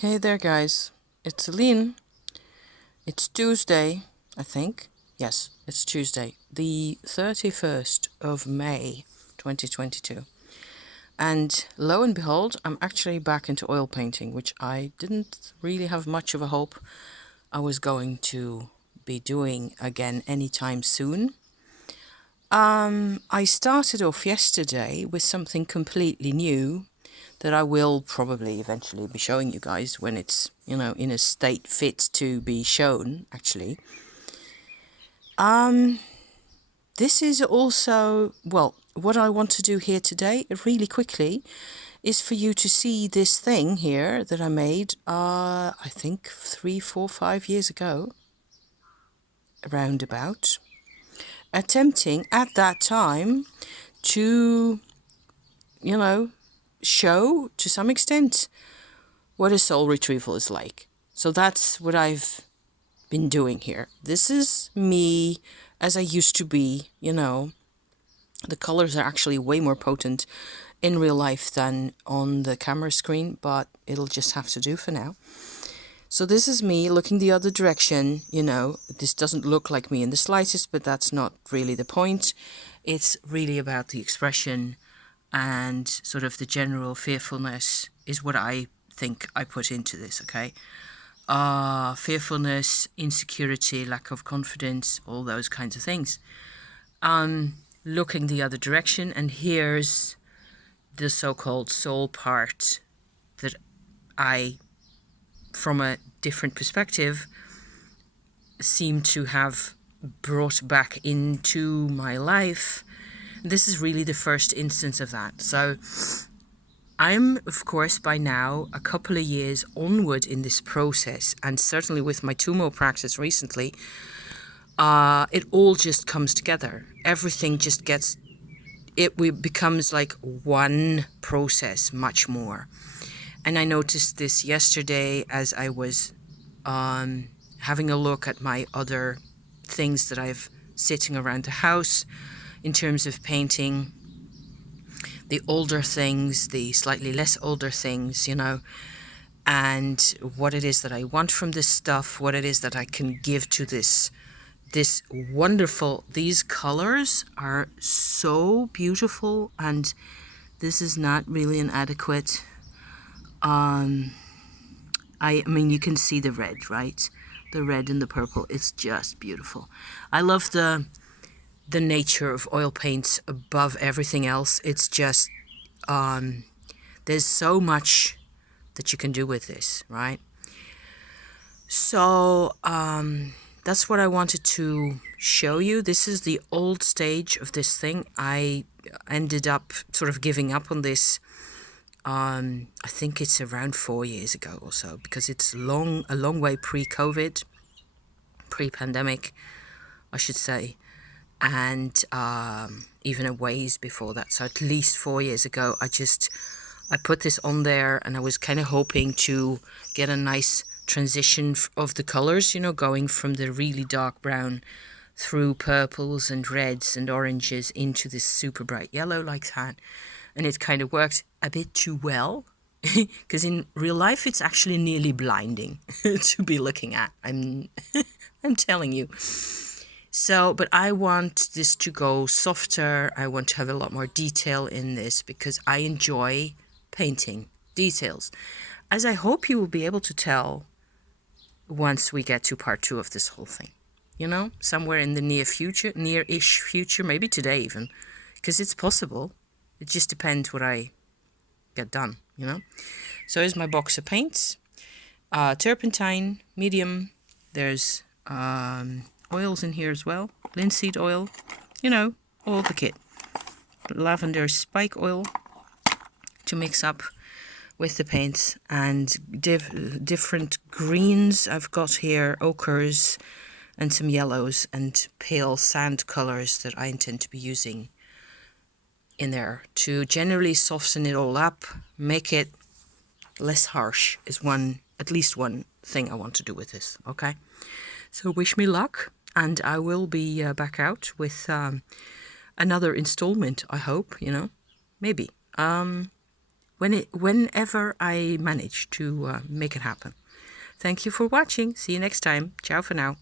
Hey there, guys. It's Aline. It's Tuesday, I think. Yes, it's Tuesday, the 31st of May, 2022. And lo and behold, I'm actually back into oil painting, which I didn't really have much of a hope I was going to be doing again anytime soon. I started off yesterday with something completely new that I will probably eventually be showing you guys when it's, in a state fit to be shown, actually. This is also, well, what I want to do here today, really quickly, is for you to see this thing here that I made, I think 3, 4, 5 years ago, around about, attempting at that time to, show to some extent what a soul retrieval is like. So that's what I've been doing here. This is me as I used to be, The colors are actually way more potent in real life than on the camera screen, but it'll just have to do for now. So this is me looking the other direction, This doesn't look like me in the slightest, but that's not really the point. It's really about the expression and sort of the general fearfulness is what I think I put into this, okay? Fearfulness, insecurity, lack of confidence, all those kinds of things. Looking the other direction, and here's the so-called soul part that I, from a different perspective, seem to have brought back into my life. This is really the first instance of that. So I'm, of course, by now a couple of years onward in this process, and certainly with my Tumo practice recently, it all just comes together. Everything just becomes like one process much more. And I noticed this yesterday as I was having a look at my other things that I've sitting around the house in terms of painting. The older things, the slightly less older things, and what it is that I want from this stuff, what it is that I can give to this wonderful, these colors are so beautiful, and this is not really an adequate, I mean, you can see the red, right? The red and the purple, it's just beautiful. I love the nature of oil paints above everything else. It's just, there's so much that you can do with this, right? So that's what I wanted to show you. This is the old stage of this thing. I ended up sort of giving up on this. I think it's around 4 years ago or so, because it's a long way pre-COVID, pre-pandemic, I should say, and even a ways before that. So at least 4 years ago, I put this on there, and I was kind of hoping to get a nice transition of the colors, going from the really dark brown through purples and reds and oranges into this super bright yellow like that. And it kind of worked a bit too well, because in real life it's actually nearly blinding to be looking at. I'm telling you. So, but I want this to go softer. I want to have a lot more detail in this because I enjoy painting details, as I hope you will be able to tell once we get to part 2 of this whole thing, somewhere in the near-ish future, maybe today even, because it's possible. It just depends what I get done, So here's my box of paints. Turpentine, medium. There's oils in here as well. Linseed oil, all the kit. Lavender spike oil to mix up with the paints, and different greens I've got here, ochres and some yellows and pale sand colors that I intend to be using in there to generally soften it all up, make it less harsh is at least one thing I want to do with this, okay? So wish me luck, and I will be back out with another installment, I hope, maybe. whenever I manage to make it happen. Thank you for watching. See you next time. Ciao for now.